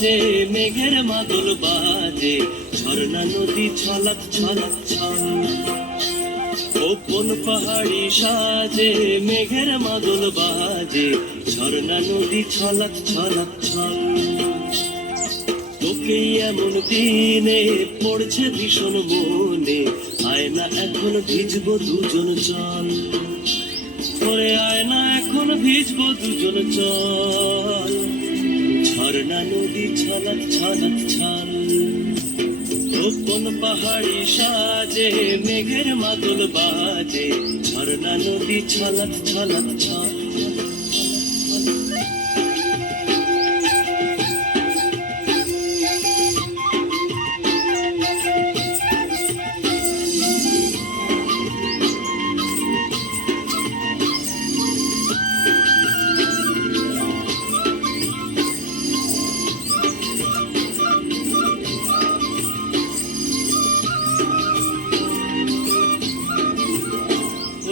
সাজে মেঘের মাদল বাজে, ঝর্ণা নদী ছলক ছলক ছল। ও কোন পাহাড়ি সাজে মেঘের মাদল বাজে, ঝর্ণা নদী ছলক ছলক ছল। তোকে এমন দিনে পড়ছে ভীষণ মনে, আয় না এখন ভিজবো দুজন চল। ওরে আয় না এখন ভিজবো দুজন চল, ঝর্ণা নদী ছলক ছলক ছল। ও কোন পাহাড়ি সাজে মেঘের মাদল বাজে, ঝর্ণা নদী ছলক ছলক ছল।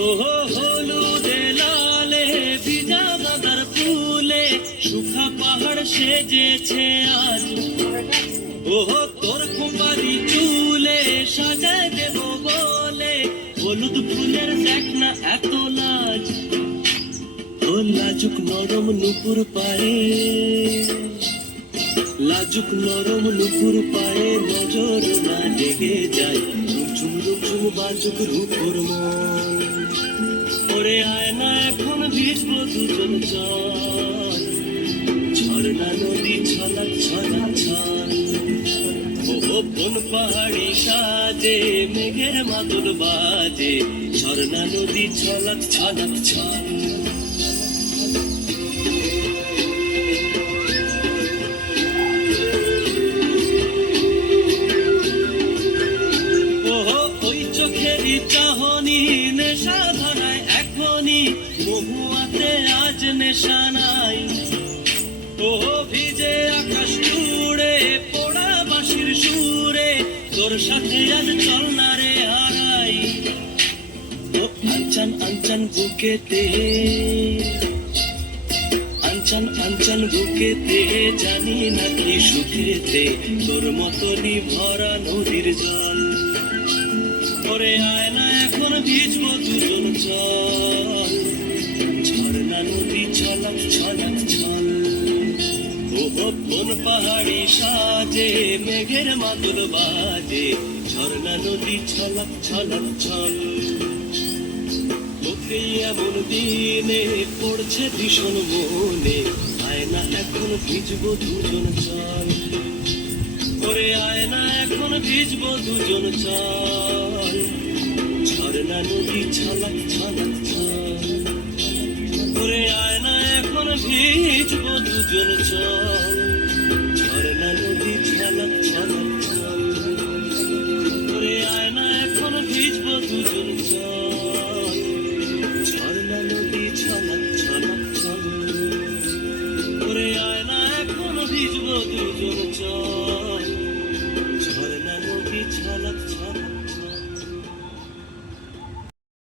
ওহো হলুদে লালে ভিজা গাঁদার ফুলে, শুখা পাহাড় সেজেছে আজ। ওহো তোর খোঁপারি চুলে সাজায় দেব বলে, হলুদ ফুলের দেখ না এত লাজ। ও লাজুক নরম নুপুর পায়ে, লাজুক নরম নুপুর পায়ে নজর না লেগে যায়, রুঝুম রুঝুম বাজুক রূপর মন। ওরে আয় না এখন ভিজবো দুজন চল, ঝর্ণা নদী ছলক ছলক ছল। ও কোন পাহাড়ি সাজে মেঘের মাদল বাজে, ঝর্ণা নদী ছলক ছলক ছল। চোখেরই চাহনি নেশা ধরায় এখনই, মহুয়াতে আজ নেশা নাই। ও ভিজে আকাশ জুড়ে পোড়া বাঁশির সুরে, তোর সাথে আজ চল না রে হারাই। ও আনচান আনচান বুকেতে, আনচান আনচান বুকেতে, জানি নাকি সুখেতে তোর মতনই ভরা নদীর জল। ওরে আয় না এখন ভিজবো দুজন চল, ঝর্ণা নদী ছলক ছলক ছল। ও কোন পাহাড়ি সাজে মেঘের মাদল বাজে, ঝর্ণা নদী ছলক ছলক ছল। তোকে এমন দিনে পড়ছে ভীষণ মনে, আয় না এখন ভিজবো দুজন চল। ওরে আয় না এখন ভিজবো দুজন চল, ঝর্ণা নদী ছলক ছলক ছল। ওরে আয় না এখন ভিজবো দুজন চল।